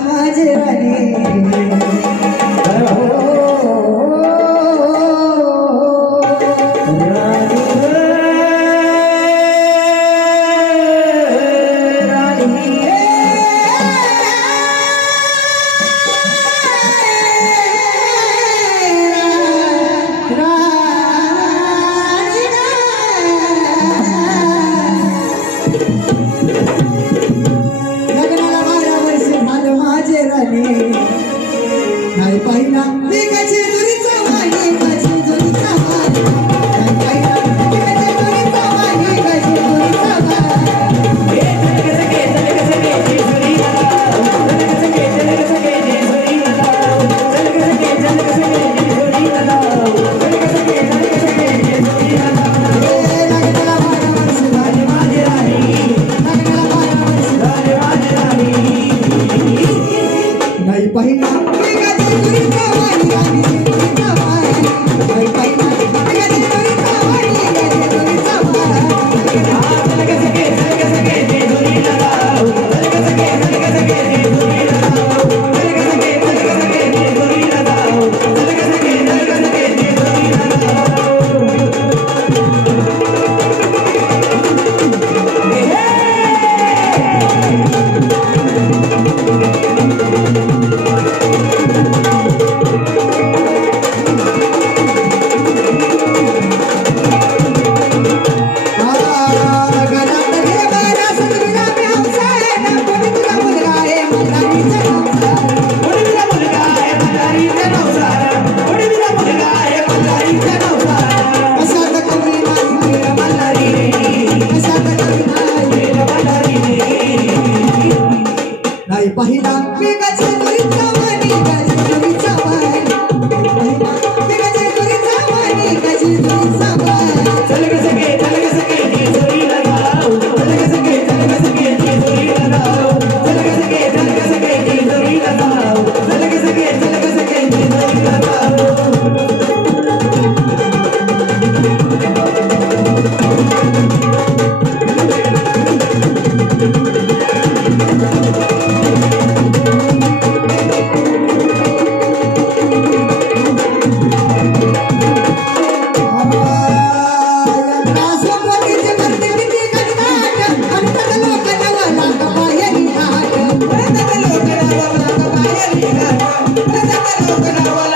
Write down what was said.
माझे राणी नाही पाहिला मी कशी दुरीचा वाणी कशी दुरीचा वाणी नाही पाहिला मी कशी दुरीचा वाणी कशी दुरीचा वाणी नाही पाहिला पहिला मी कशी दुरीचा वाणी कशी दुरीचा वाणी मी कशी दुरीचा वाणी कशी दुरीचा वाणी चल ग सगे ती जोरी लगाओ चल ग सगे ती जोरी लगाओ चल ग सगे ती जोरी लगाओ चल ग सगे ती जोरी लगाओ Let's go.